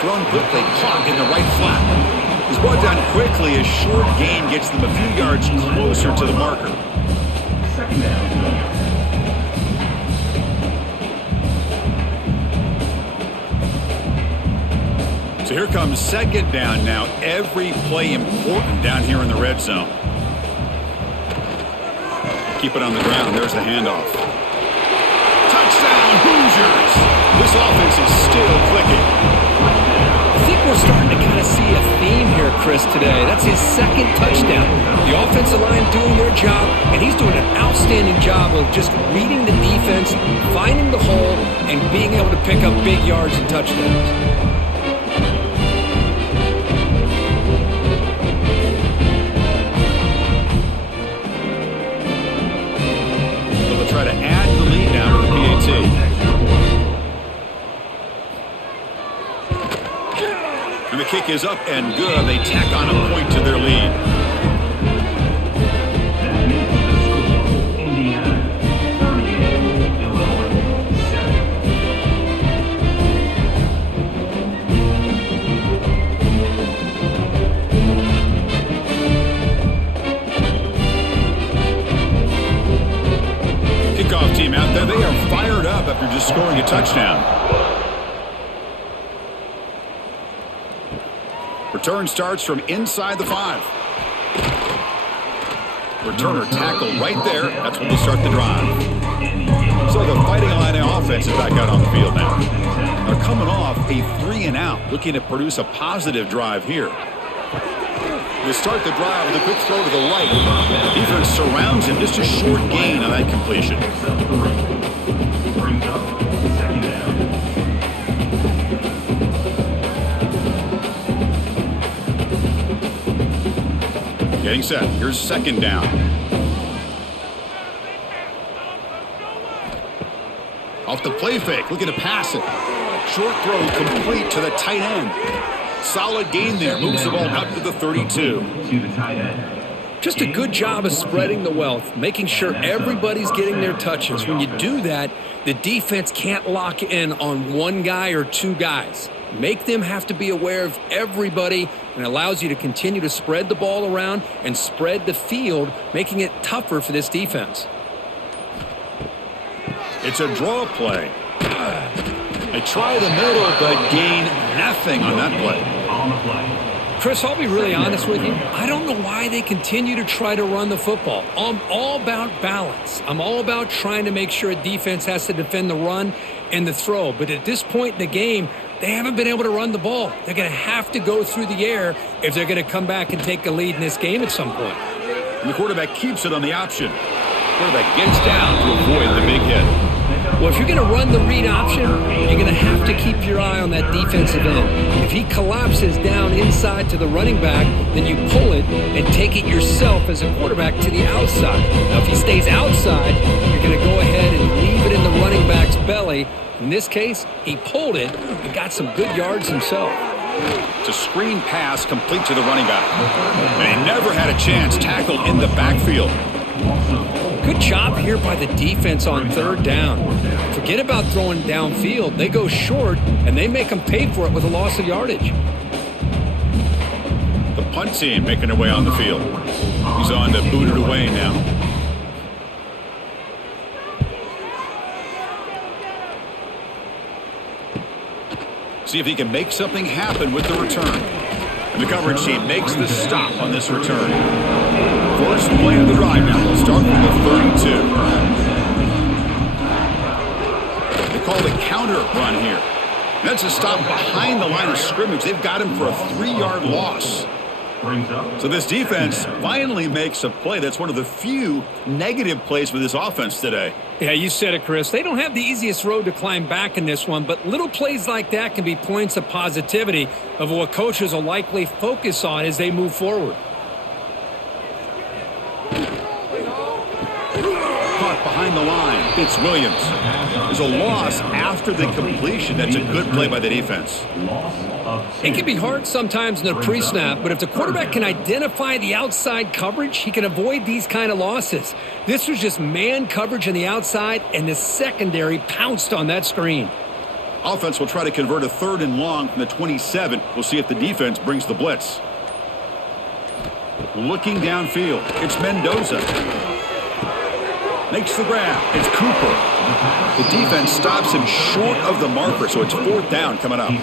Thrown quickly, caught in the right flat. He's brought down quickly. A short gain gets them a few yards closer to the marker. 2nd down. So here comes 2nd down now. Every play important down here in the red zone. Keep it on the ground. There's the handoff. Touchdown, Hoosiers! This offense is still clicking. I think we're starting to kind of see a theme here, Chris, today. That's his second touchdown. The offensive line doing their job, and he's doing an outstanding job of just reading the defense, finding the hole, and being able to pick up big yards and touchdowns. Try to add the lead now to the PAT. And the kick is up and good. They tack on a point to their lead. Indiana 38, Illinois 7. Kickoff team out there. They are fired up after just scoring a touchdown. Return starts from inside the 5. Returner tackle right there. That's when they start the drive. So the Fighting Illini offense is back out on the field now. They're coming off a 3-and-out, looking to produce a positive drive here. They start the drive with a quick throw to the right. The defense surrounds him. Just a short gain on that completion. Brings up second down. Getting set. Here's second down. Off the play fake. Looking to pass it. Short throw complete to the tight end. Solid gain there. Moves the ball out to the 32. To the tight end. Just a good job of spreading the wealth, making sure everybody's getting their touches. When you do that, the defense can't lock in on one guy or two guys. Make them have to be aware of everybody, and allows you to continue to spread the ball around and spread the field, making it tougher for this defense. It's a draw play. They try the middle, but gain nothing on that play. On the play. Chris, I'll be really honest with you. I don't know why they continue to try to run the football. I'm all about balance. I'm all about trying to make sure a defense has to defend the run and the throw. But at this point in the game, they haven't been able to run the ball. They're going to have to go through the air if they're going to come back and take a lead in this game at some point. And the quarterback keeps it on the option. Quarterback gets down to avoid the big hit. Well, if you're going to run the read option, you're going to have to keep your eye on that defensive end. If he collapses down inside to the running back, then you pull it and take it yourself as a quarterback to the outside. Now, if he stays outside, you're going to go ahead and leave it in the running back's belly. In this case, he pulled it and got some good yards himself. It's a screen pass complete to the running back. And he never had a chance, tackled in the backfield. Good job here by the defense on third down. Forget about throwing downfield. They go short, and they make them pay for it with a loss of yardage. The punt team making their way on the field. He's on to boot it away now. See if he can make something happen with the return. And the coverage team makes the stop on this return. First play of the drive now. They'll start from the 32. They call the counter run here. That's a stop behind the line of scrimmage. They've got him for a 3-yard loss. So this defense finally makes a play. That's one of the few negative plays for this offense today. Yeah, you said it, Chris. They don't have the easiest road to climb back in this one, but little plays like that can be points of positivity of what coaches will likely focus on as they move forward. Caught behind the line. It's Williams. There's a loss after the completion. That's a good play by the defense. It can be hard sometimes in the pre-snap, but if the quarterback can identify the outside coverage, he can avoid these kind of losses. This was just man coverage on the outside, and the secondary pounced on that screen. Offense will try to convert a 3rd and long from the 27. We'll see if the defense brings the blitz. Looking downfield, it's Mendoza. Makes the grab. It's Cooper. The defense stops him short of the marker, so it's 4th down coming up.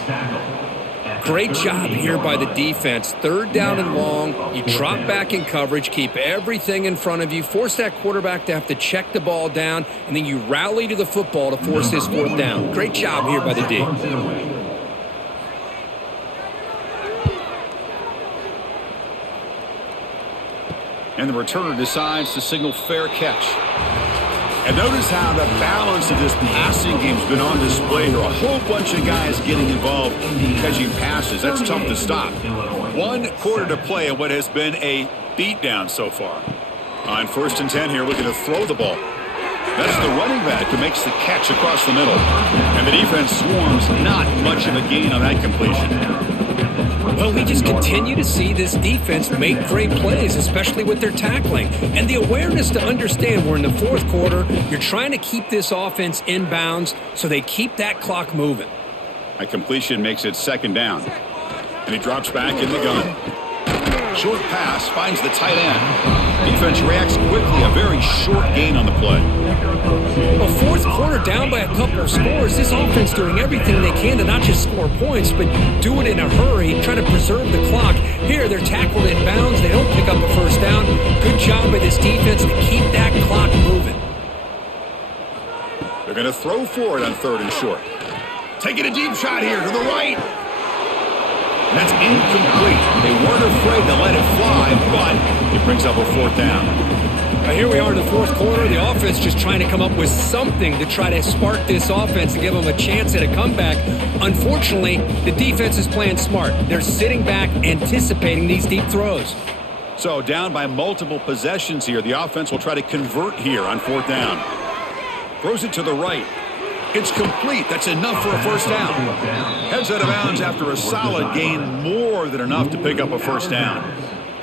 Great job here by the defense. 3rd down and long. You drop back in coverage, keep everything in front of you, force that quarterback to have to check the ball down, and then you rally to the football to force this 4th down. Great job here by the D. And the returner decides to signal fair catch. And notice how the balance of this passing game has been on display here. A whole bunch of guys getting involved catching passes. That's tough to stop. 1 quarter to play in what has been a beatdown so far. On 1st and 10 here, looking to throw the ball. That's the running back who makes the catch across the middle. And the defense swarms. Not much of a gain on that completion. Well, we just continue to see this defense make great plays, especially with their tackling. And the awareness to understand we're in the 4th quarter, you're trying to keep this offense in bounds so they keep that clock moving. A completion makes it 2nd down. And he drops back in the gun. Short pass finds the tight end. Defense reacts quickly. A very short gain on the play. A 4th quarter down by a couple of scores. This offense doing everything they can to not just score points, but do it in a hurry, try to preserve the clock. Here, they're tackled in bounds. They don't pick up a 1st down. Good job by this defense to keep that clock moving. They're going to throw for it on 3rd and short. Taking a deep shot here to the right. And that's incomplete. They weren't afraid to let it fly, but it brings up a 4th down. Here we are in the 4th quarter. The offense just trying to come up with something to try to spark this offense and give them a chance at a comeback. Unfortunately, the defense is playing smart. They're sitting back, anticipating these deep throws. So down by multiple possessions here. The offense will try to convert here on 4th down. Throws it to the right. It's complete. That's enough for a 1st down. Heads out of bounds after a solid gain, more than enough to pick up a 1st down.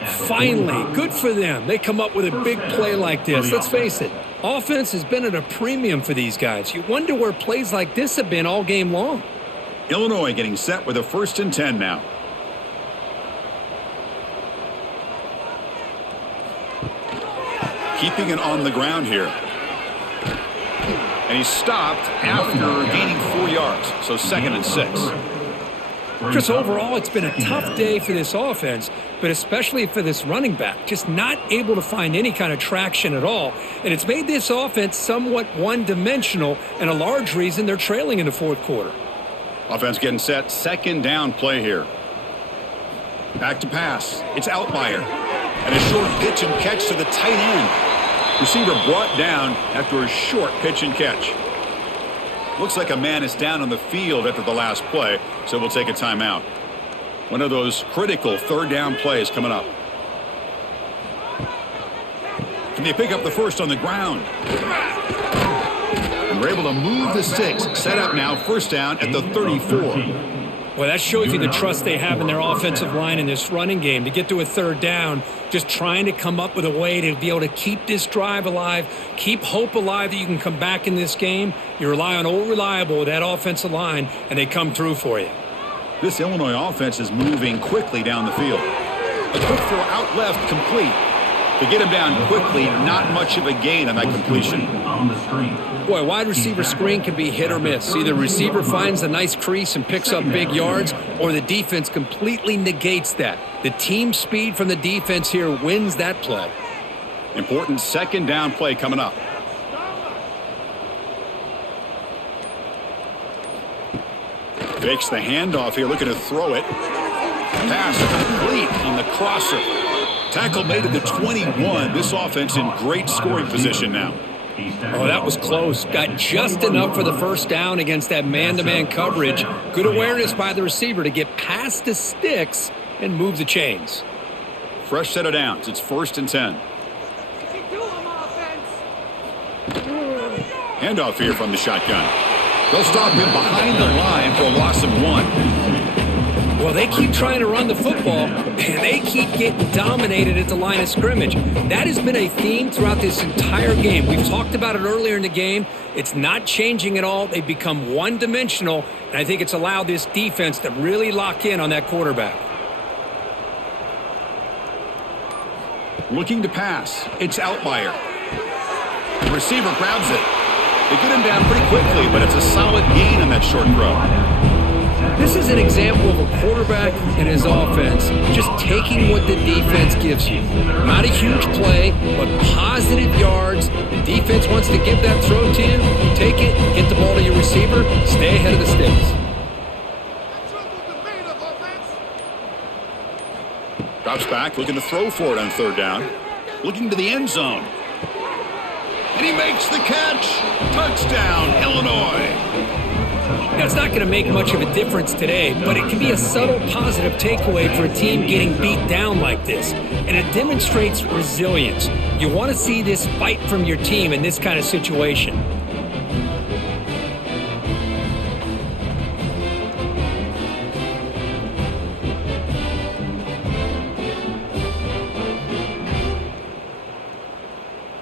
Finally, good for them. They come up with a big play like this. Let's face it, offense has been at a premium for these guys. You wonder where plays like this have been all game long. Illinois getting set with a 1st and 10 now. Keeping it on the ground here. And he's stopped after gaining 4 yards, so 2nd and 6. Chris, overall, it's been a tough day for this offense, but especially for this running back. Just not able to find any kind of traction at all. And it's made this offense somewhat one-dimensional, and a large reason they're trailing in the 4th quarter. Offense getting set, 2nd down play here. Back to pass. It's Altmaier. And a short pitch and catch to the tight end. Receiver brought down after a short pitch and catch. Looks like a man is down on the field after the last play, so we'll take a timeout. One of those critical 3rd down plays coming up. Can they pick up the 1st on the ground? And we're able to move the sticks. Set up now, 1st down at the 34. Well, that shows you the trust they have in their offensive line in this running game. To get to a 3rd down, just trying to come up with a way to be able to keep this drive alive, keep hope alive that you can come back in this game. You rely on Old Reliable with that offensive line, and they come through for you. This Illinois offense is moving quickly down the field. A quick throw out left, complete. To get him down quickly, not much of a gain on that completion. Boy, wide receiver screen can be hit or miss. Either receiver finds a nice crease and picks up big yards, or the defense completely negates that. The team speed from the defense here wins that play. Important 2nd down play coming up. Fakes the handoff here, looking to throw it. Pass complete on the crosser. Tackle made at the 21. This offense in great scoring position now. Oh, that was close. Got just enough for the 1st down against that man-to-man coverage. Good awareness by the receiver to get past the sticks and move the chains. Fresh set of downs. It's 1st and 10. Handoff here from the shotgun. They'll stop him behind the line for a loss of 1. Well, they keep trying to run the football, and they keep getting dominated at the line of scrimmage. That has been a theme throughout this entire game. We've talked about it earlier in the game. It's not changing at all. They've become one-dimensional, and I think it's allowed this defense to really lock in on that quarterback. Looking to pass. It's Altmaier. The receiver grabs it. They get him down pretty quickly, but it's a solid gain on that short throw. This is an example of a quarterback and his offense just taking what the defense gives you. Not a huge play, but positive yards. The defense wants to give that throw to you. You take it, get the ball to your receiver, stay ahead of the sticks. Drops back, looking to throw for it on 3rd down. looking to the end zone. And he makes the catch. Touchdown, Illinois. Now, it's not going to make much of a difference today, but it can be a subtle positive takeaway for a team getting beat down like this. And it demonstrates resilience. You want to see this fight from your team in this kind of situation.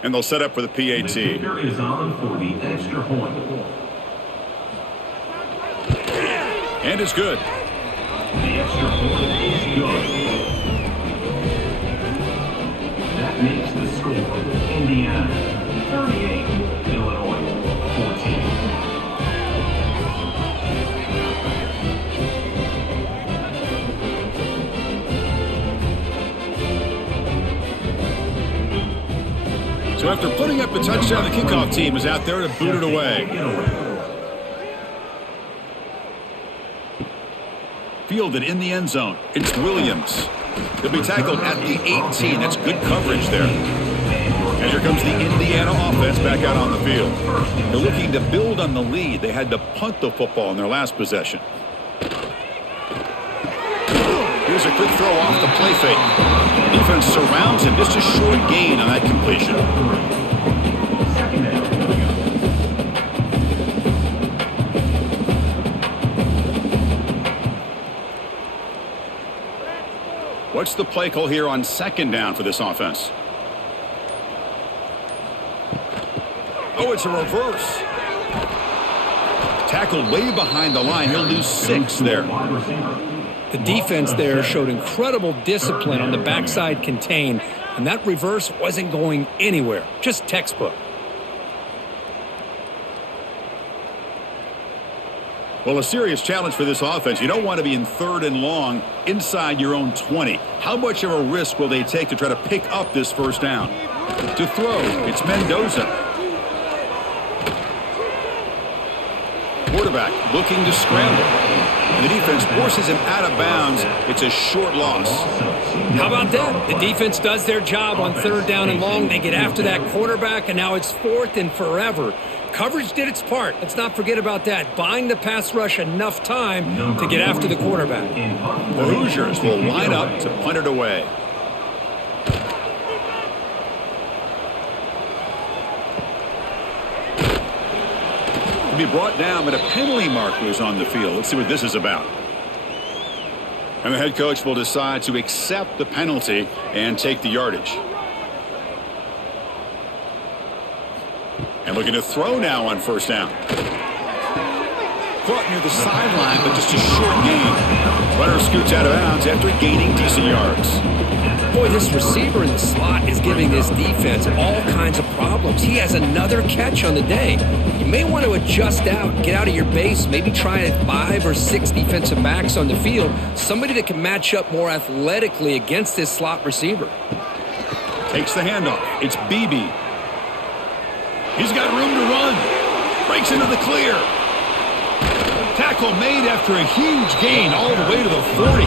And they'll set up for the PAT. The kicker is on for the extra point. And it's good. The extra point is good. That makes the score Indiana 38, Illinois 14. So after putting up a touchdown, the kickoff team is out there to boot it away. Fielded in the end zone. It's Williams. He'll be tackled at the 18. That's good coverage there. And here comes the Indiana offense back out on the field. They're looking to build on the lead. They had to punt the football in their last possession. Here's a quick throw off the play fake. Defense surrounds him. Just a short gain on that completion. What's the play call here on second down for this offense? Oh, it's a reverse. Tackled way behind the line. He'll lose 6 there. The defense there showed incredible discipline on the backside contain, and that reverse wasn't going anywhere. Just textbook. Well, a serious challenge for this offense. You don't want to be in 3rd and long inside your own 20. How much of a risk will they take to try to pick up this first down? To throw, it's Mendoza. Quarterback looking to scramble. And the defense forces him out of bounds. It's a short loss. How about that? The defense does their job on 3rd down and long. They get after that quarterback, and now it's 4th and forever. Coverage did its part. Let's not forget about that. Buying the pass rush enough time to get after the quarterback. The Hoosiers will line up to punt it away. To be brought down, but a penalty marker is on the field. Let's see what this is about. And the head coach will decide to accept the penalty and take the yardage. And looking to throw now on first down. Caught near the sideline, but just a short gain. Runner scoots out of bounds after gaining decent yards. Boy, this receiver in the slot is giving this defense all kinds of problems. He has another catch on the day. You may want to adjust out, get out of your base, maybe try 5 or 6 defensive backs on the field. Somebody that can match up more athletically against this slot receiver. Takes the handoff. It's Beebe. He's got room to run. Breaks into the clear. Tackle made after a huge gain all the way to the 40.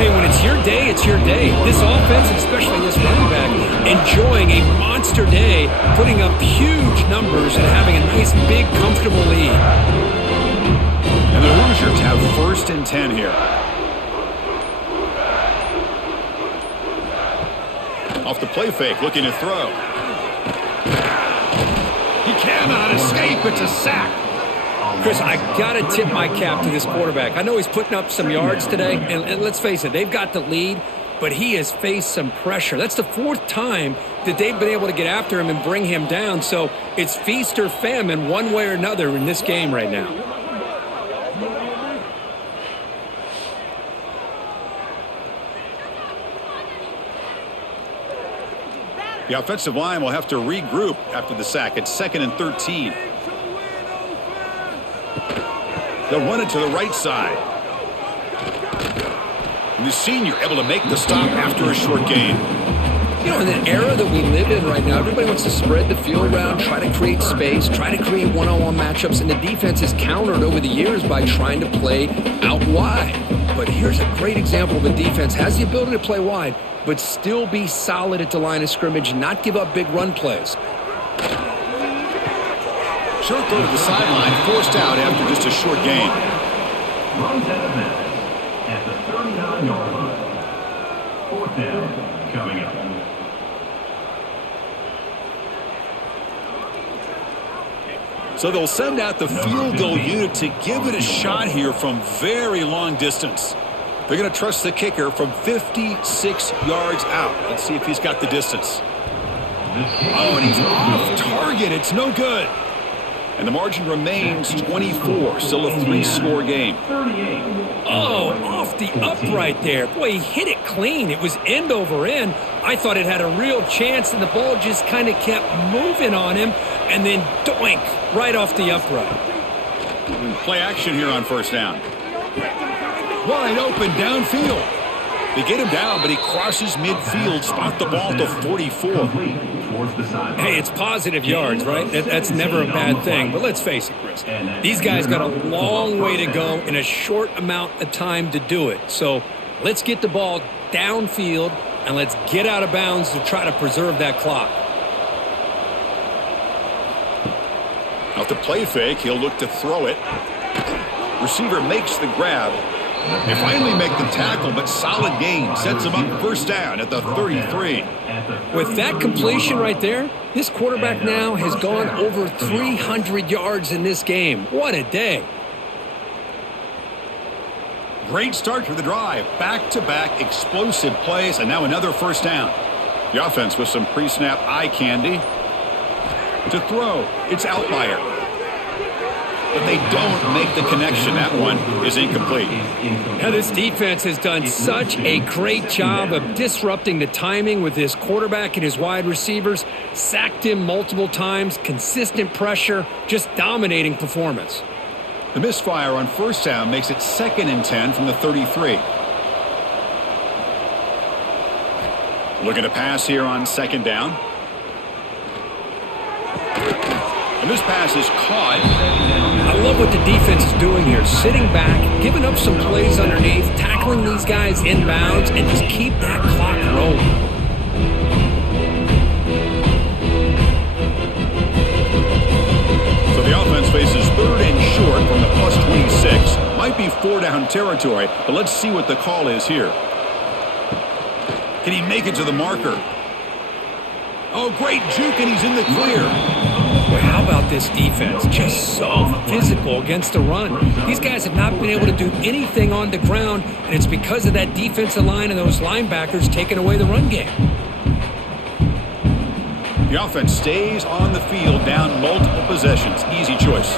Hey, when it's your day, it's your day. This offense, and especially this running back, enjoying a monster day, putting up huge numbers and having a nice, big, comfortable lead. And the Hoosiers have 1st and 10 here. Off the play fake, looking to throw. He cannot escape. It's a sack. Chris, I got to tip my cap to this quarterback. I know he's putting up some yards today, and let's face it, they've got the lead, but he has faced some pressure. That's the 4th time that they've been able to get after him and bring him down, so it's feast or famine one way or another in this game right now. The offensive line will have to regroup after the sack. It's 2nd and 13. They'll run it to the right side. And the senior able to make the stop after a short gain. You know, in the era that we live in right now, everybody wants to spread the field around, try to create space, try to create one-on-one matchups, and the defense is countered over the years by trying to play out wide. But here's a great example of a defense has the ability to play wide, but still be solid at the line of scrimmage, not give up big run plays. Short throw to the sideline, forced out after just a short gain. Runs out of bounds at the 39-yard line. Fourth down coming up. So they'll send out the field goal unit to give it a shot here from very long distance. They're going to trust the kicker from 56 yards out. Let's see if he's got the distance. Oh, and he's off target. It's no good. And the margin remains 24. Still a 3-score game. Oh, off the upright there. Boy, he hit it clean. It was end over end. I thought it had a real chance, and the ball just kind of kept moving on him, and then doink, right off the upright. Play action here on first down. Wide open downfield. They get him down, but he crosses midfield, spot the ball to 44. Hey, it's positive yards, right? That's never a bad thing. But let's face it, Chris. These guys got a long way to go in a short amount of time to do it. So let's get the ball downfield, and let's get out of bounds to try to preserve that clock. Out the play fake, he'll look to throw it. Receiver makes the grab. They finally make the tackle, but solid gain sets him up first down at the 33. With that completion right there, this quarterback now has gone over 300 yards in this game. What a day. Great start to the drive. Back-to-back explosive plays, and now another first down. The offense with some pre-snap eye candy. To throw, it's Outlier. But they don't make the connection. That one is incomplete. Now, this defense has done such a great job of disrupting the timing with his quarterback and his wide receivers. Sacked him multiple times, consistent pressure, just dominating performance. The misfire on first down makes it 2nd and 10 from the 33. Looking to pass here on 2nd down. And this pass is caught. I love what the defense is doing here. Sitting back, giving up some plays underneath, tackling these guys inbounds, and just keep that clock rolling. So the offense faces 3rd and short from the plus 26. Might be 4-down territory, but let's see what the call is here. Can he make it to the marker? Oh, great juke, and he's in the clear. Well, how about this defense? Just so physical against the run. These guys have not been able to do anything on the ground, and it's because of that defensive line and those linebackers taking away the run game. The offense stays on the field, down multiple possessions. Easy choice.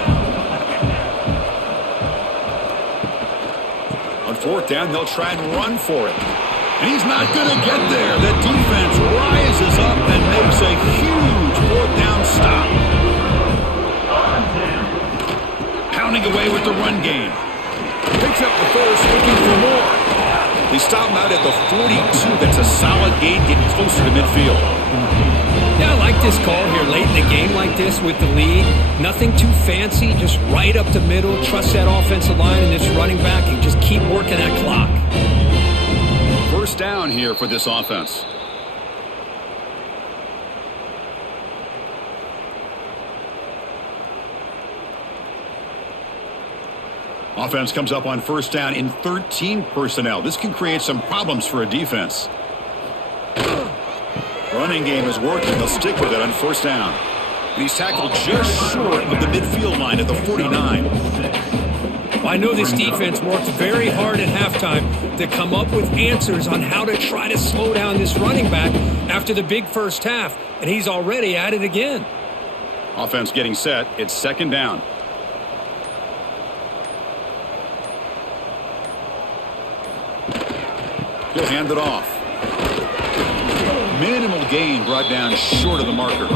On 4th down, they'll try and run for it. And he's not going to get there. The defense rises up and makes a huge 4th down stop. Pounding away with the run game. Picks up the first, looking for more. They stop him out at the 42. That's a solid gain, getting closer to midfield. Yeah, I like this call here late in the game like this with the lead. Nothing too fancy, just right up the middle. Trust that offensive line and this running back and just keep working that clock. First down here for this offense. Offense comes up on first down in 13 personnel. This can create some problems for a defense. Running game is working. They'll stick with it on first down. And he's tackled just short of the midfield line at the 49. Well, I know this defense worked very hard at halftime to come up with answers on how to try to slow down this running back after the big first half, and he's already at it again. Offense getting set. It's 2nd down. He'll hand it off. Minimal gain brought down short of the marker.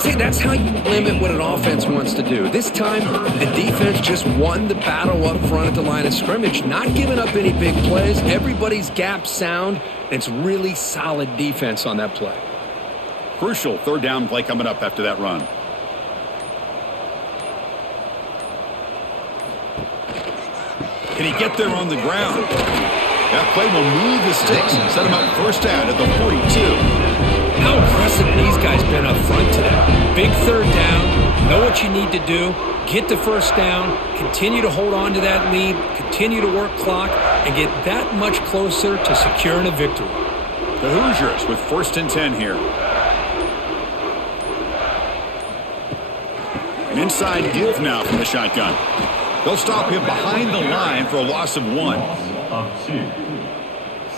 See, that's how you limit what an offense wants to do. This time, the defense just won the battle up front at the line of scrimmage, not giving up any big plays. Everybody's gap sound. It's really solid defense on that play. Crucial third down play coming up after that run. Can he get there on the ground? That play will move the sticks and set him up first down at the 42. How impressive these guys been up front today. Big third down, know what you need to do, get the first down, continue to hold on to that lead, continue to work clock, and get that much closer to securing a victory. The Hoosiers with 1st and 10 here. An inside deal now from the shotgun. They'll stop him behind the line for a loss of 1. Loss of 2.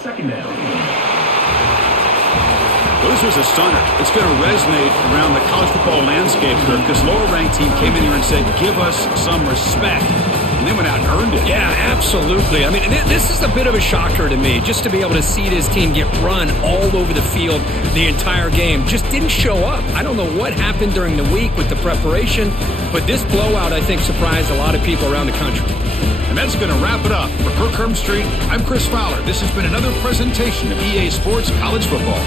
2nd down. This was a stunner. It's going to resonate around the college football landscape here because lower-ranked team came in here and said, give us some respect. And they went out and earned it. Yeah, absolutely. I mean, this is a bit of a shocker to me, just to be able to see this team get run all over the field the entire game. Just didn't show up. I don't know what happened during the week with the preparation, but this blowout, I think, surprised a lot of people around the country. And that's going to wrap it up. For Kirk Street, I'm Chris Fowler. This has been another presentation of EA Sports College Football.